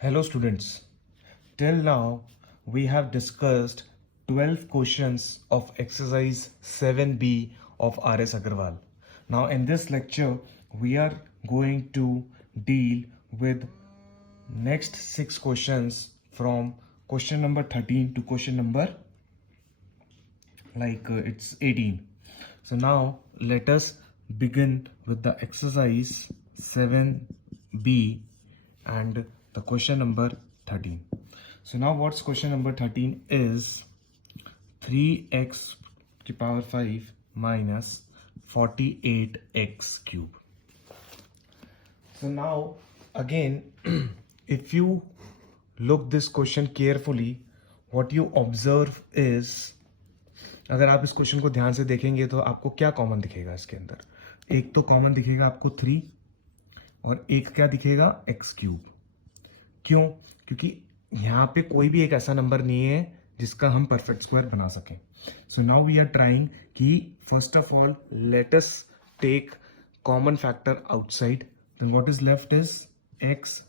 Hello students, till now we have discussed 12 questions of exercise 7B of R.S. Agarwal. Now in this lecture we are going to deal with next 6 questions from question number 13 to question number it's 18. So now let us begin with the exercise 7B and the question number 13. So now what's question number 13 is 3x to power 5 minus 48x cube. So now again if you look this question carefully, what you observe is, अगर आप इस question को ध्यान से देखेंगे तो आपको क्या कॉमन दिखेगा इसके अंदर. एक तो कॉमन दिखेगा आपको 3 और एक क्या दिखेगा x क्यूब. क्यों? क्योंकि यहाँ पे कोई भी एक ऐसा नंबर नहीं है जिसका हम परफेक्ट स्क्वायर बना सकें. So now we are trying कि first of all let us take common factor outside. Then what is left is x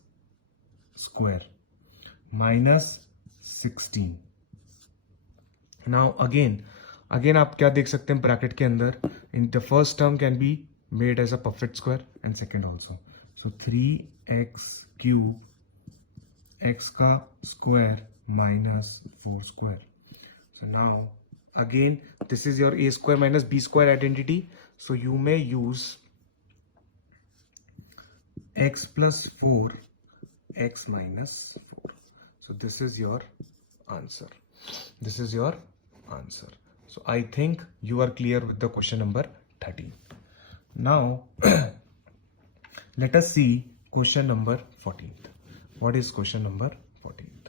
square minus 16. Now again आप क्या देख सकते हैं ब्रैकेट के अंदर, in the first term can be made as a perfect square and second also. So 3x cube x का square minus 4 square. So now again this is your a square minus b square identity. So you may use x plus 4 x minus 4. So this is your answer. This is your answer. So I think you are clear with the question number 13. Now let us see question number 14th. What is question number 14th?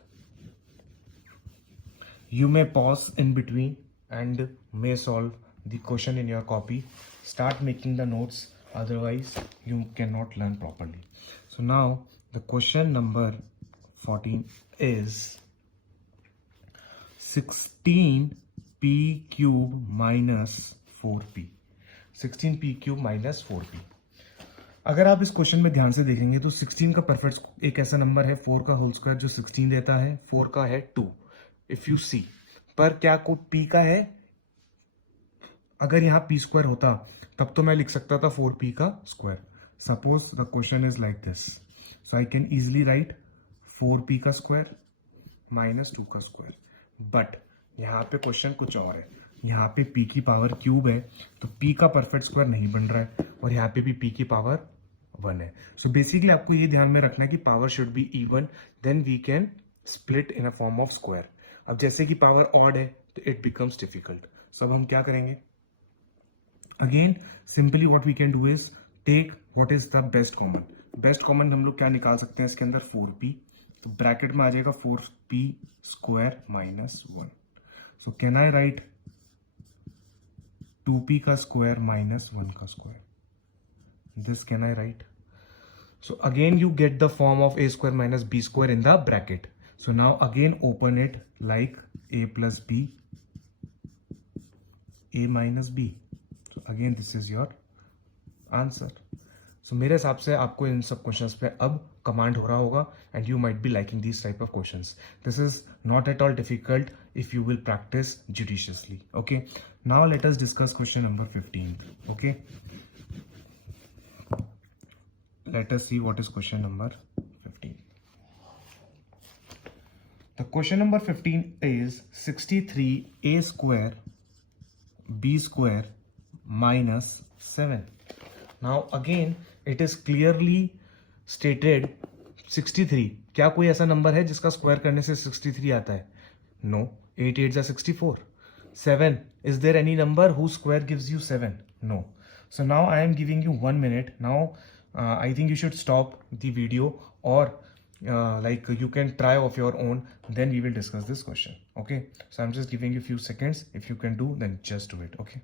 You may pause in between and may solve the question in your copy. Start making the notes, otherwise you cannot learn properly. So now the question number 14 is 16p cube minus 4p. 16p cube minus 4p. अगर आप इस question में ध्यान से देखेंगे तो 16 का perfect एक ऐसा नंबर है 4 का होल स्क्वायर जो 16 देता है, 4 का है 2 इफ यू सी. पर क्या को p का है, अगर यहाँ p स्क्वायर होता तब तो मैं लिख सकता था 4p का square. Suppose the question is like this, so I can easily right 4p का स्क्वायर माइनस 2 का स्क्वायर. बट यहाँ पे क्वेश्चन कुछ और है. यहाँ पे p की पावर क्यूब है तो p का परफेक्ट स्क्वायर नहीं बन रहा है और यहाँ पे भी p की पावर 1 है. सो बेसिकली आपको ये ध्यान में रखना है कि power should be even, then we can split in a form of square. अब जैसे कि पावर ऑड है तो इट बिकम्स डिफिकल्ट. सो अब हम क्या करेंगे, again simply what we can do is take what is the best common. Best common हम लोग क्या निकाल सकते हैं इसके अंदर 4p, तो ब्रैकेट में आ जाएगा 4p square minus 1. So can I write 2p का स्क्वायर माइनस 1 का square. This can I write. So again you get the form of a square minus b square in the bracket. So now again open it like a plus b, a minus b. So again this is your answer. So मेरे हिसाब से आपको इन सब questions पे अब command हो रहा होगा and you might be liking this type of questions. This is not at all difficult if you will practice judiciously. Okay, now let us discuss question number 15. Okay, let us see what is question number 15. The question number 15 is 63a square b square minus 7. Now again it is clearly stated 63. क्या कोई ऐसा number है जिसका square करने से 63 आता है? No. 8 8s are 64. 7. Is there any number whose square gives you 7? No. So now I am giving you 1 minute. Now I think you should stop the video or you can try of your own. Then we will discuss this question. Okay. So I'm just giving you a few seconds. If you can do, then just do it. Okay.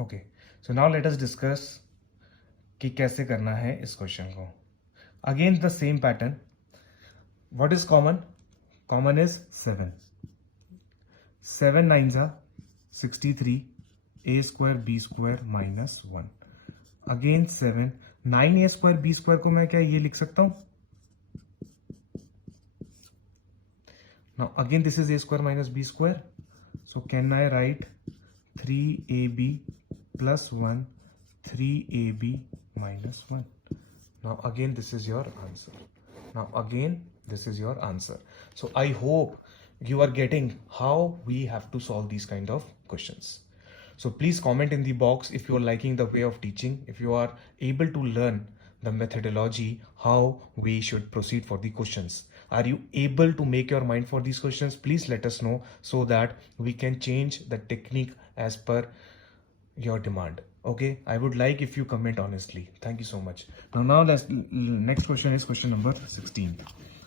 Okay, so now let us discuss कि कैसे करना है इस question को. Again the same pattern. What is common? Common is 7. 7 9 जा 63, a square b square minus 1. Again 7 9 a square b square को मैं क्या ये लिख सकता हूं. Now again this is a square minus b square. So can I write 3ab plus 1 3ab minus 1. Now again this is your answer. Now again this is your answer. So I hope you are getting how we have to solve these kind of questions. So please comment in the box if you are liking the way of teaching, if you are able to learn the methodology, how we should proceed for the questions. Are you able to make your mind for these questions? Please let us know so that we can change the technique as per your demand. Okay, I would like if you comment honestly. Thank you so much. Now let's next question is question number 16.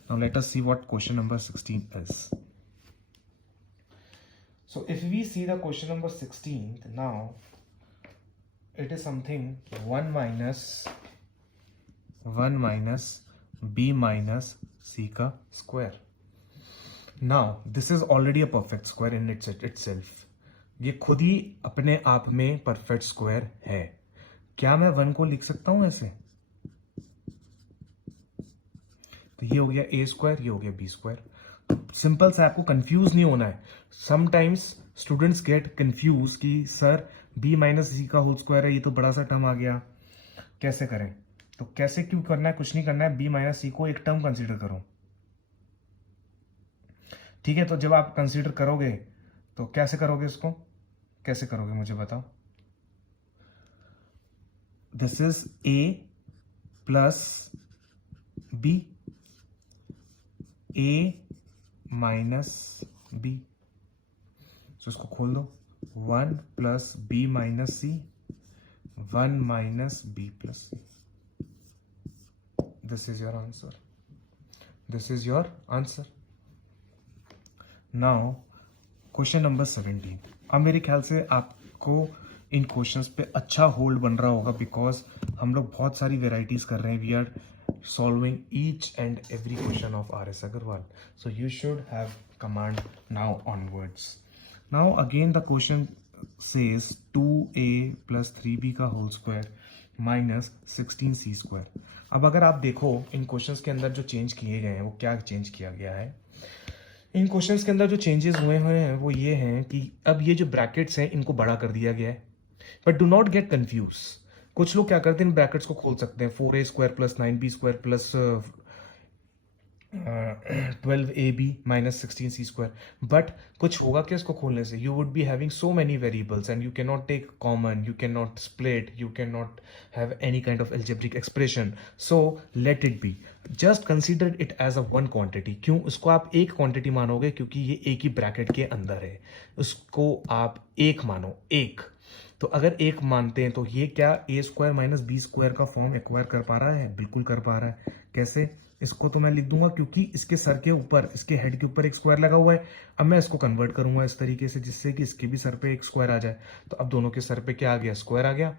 Now let us see what question number 16 is. So if we see the question number 16, now it is something 1 minus b minus c का square. Now this is already a perfect square in itself. ये खुद ही अपने आप में perfect square है. क्या मैं 1 को लिख सकता हूं ऐसे? तो ये हो गया a स्क्वायर, ये हो गया b स्क्वायर. सिंपल सा, आपको कंफ्यूज नहीं होना है. समटाइम्स स्टूडेंट्स गेट कंफ्यूज कि सर b माइनस सी का होल स्क्वायर है, ये तो बड़ा सा टर्म आ गया, कैसे करें? तो कैसे क्यों करना है? कुछ नहीं करना है. b माइनस सी को एक टर्म कंसीडर करो. ठीक है, तो जब आप कंसीडर करोगे तो कैसे करोगे इसको? कैसे करोगे मुझे बताओ. This is a plus b, a minus b. तो इसको खोल दो. 1 plus b minus C, 1 minus b plus C. This is your answer. This is your answer. Now question number 17. अब मेरे ख्याल से आपको इन क्वेश्चंस पे अच्छा होल्ड बन रहा होगा, बिकॉज हम लोग बहुत सारी वेराइटीज कर रहे हैं. We are solving each and every question of R.S. Agarwal. So you should have command now onwards. Now again the question says 2a plus 3b का whole square minus 16c square. अब अगर आप देखो इन questions के अंदर जो change किए गए हैं वो क्या चेंज किया गया है. इन क्वेश्चंस के अंदर जो चेंजेस हुए हैं वो ये हैं कि अब ये जो ब्रैकेट्स हैं इनको बड़ा कर दिया गया है. But do not get confuse. कुछ लोग क्या करते हैं, इन ब्रैकेट्स को खोल सकते हैं. 4a square plus 9b square plus 12ab minus 16c square. But कुछ होगा क्या इसको खोलने से? You would be having so many variables and you can not take common, you can not split, you can not have any kind of algebraic expression. So let it be. Just consider it as a one quantity. क्यों उसको आप एक quantity मानोगे? क्योंकि ये एक ही bracket के अंदर है. उसको आप एक मानो, एक. तो अगर एक मानते हैं तो ये क्या ए स्क्वायर माइनस बी स्क्वायर का फॉर्म एक्वायर कर पा रहा है? बिल्कुल कर पा रहा है. कैसे? इसको तो मैं लिख दूंगा क्योंकि इसके सर के ऊपर, इसके हेड के ऊपर एक स्क्वायर लगा हुआ है. अब मैं इसको कन्वर्ट करूंगा इस तरीके से जिससे कि इसके भी सर पे एक स्क्वायर आ जाए. तो अब दोनों के सर पे क्या आ गया? स्क्वायर आ गया.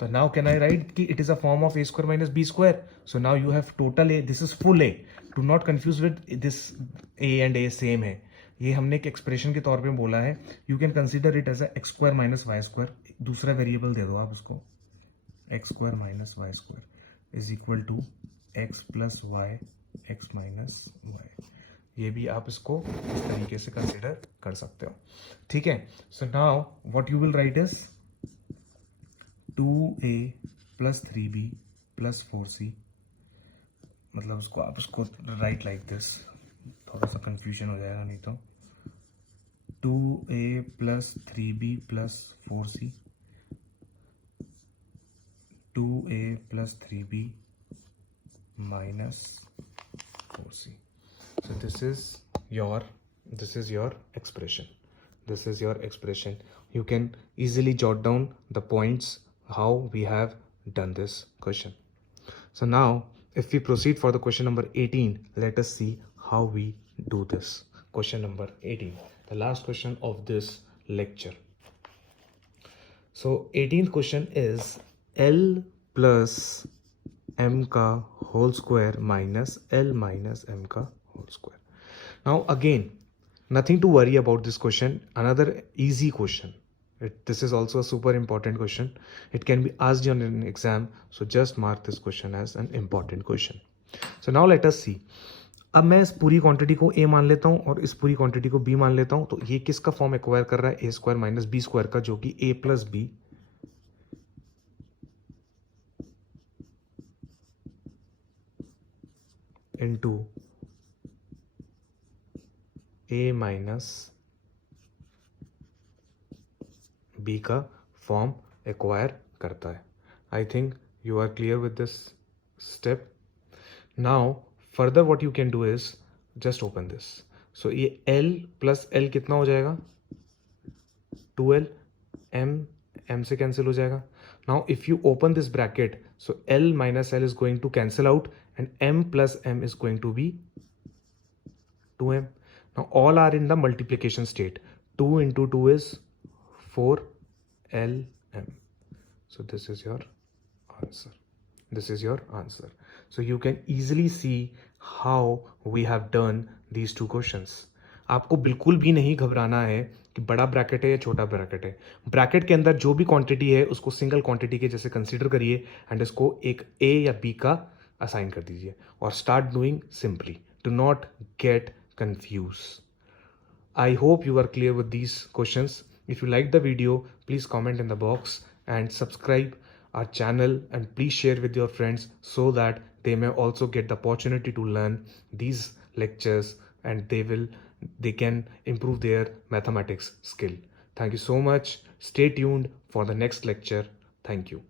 तो नाउ कैन आई राइट कि it is a form of a square minus b square. So now you have total a. This is full a. Do not confuse with this. A and a same है. ये हमने एक expression के तौर पे बोला है. You can consider it as a x square minus y square. दूसरा वेरिएबल दे दो आप उसको. X square minus y square is equal to x plus y x minus y. ये भी आप इसको इस तरीके से कंसीडर कर सकते हो. ठीक है. So now what you will write is 2a plus 3b plus 4c. मतलब उसको आप उसको राइट लाइक दिस. थोड़ा सा कंफ्यूजन हो जाएगा नहीं तो. 2a plus 3b plus 4c, 2a plus 3b minus 4c. So this is your expression. This is your expression. You can easily jot down the points how we have done this question. So now if we proceed for the question number 18, let us see how we do this. Question number 18, the last question of this lecture. So 18th question is L plus m का whole square minus l minus m का whole square. Now again Nothing to worry about this question. Another easy question. This is also a super important question. It can be asked on an exam. So just mark this question as an important question. So now let us see. अब मैं इस पूरी quantity को a मान लेता हूँ और इस पूरी क्वांटिटी को b मान लेता हूँ. तो ये किसका फॉर्म एक्वायर कर रहा है? a square minus b square का, जो कि a plus b into a minus b का फॉर्म एक्वायर करता है. I think you are clear with this step. Now further what you can do is just open this. So ये l plus l कितना हो जाएगा? 2l. m से cancel हो जाएगा. Now if you open this bracket, so l minus l is going to cancel out and m plus m is going to be 2m. Now all are in the multiplication state. 2 into 2 is 4lm. So this is your answer. This is your answer. So you can easily see how we have done these two questions. आपको बिल्कुल भी नहीं घबराना है कि बड़ा bracket है या छोटा ब्रैकेट है. ब्रैकेट के अंदर जो भी क्वांटिटी है उसको सिंगल क्वांटिटी के जैसे कंसीडर करिए एंड इसको एक a या b का असाइन कर दीजिए और start doing simply. Do not gate confused. I hope you are clear with these questions. If you like the video, please comment in the box and subscribe our channel, and please share with your friends so that they may also get the opportunity to learn these lectures and they can improve their mathematics skill. Thank you so much. Stay tuned for the next lecture. Thank you.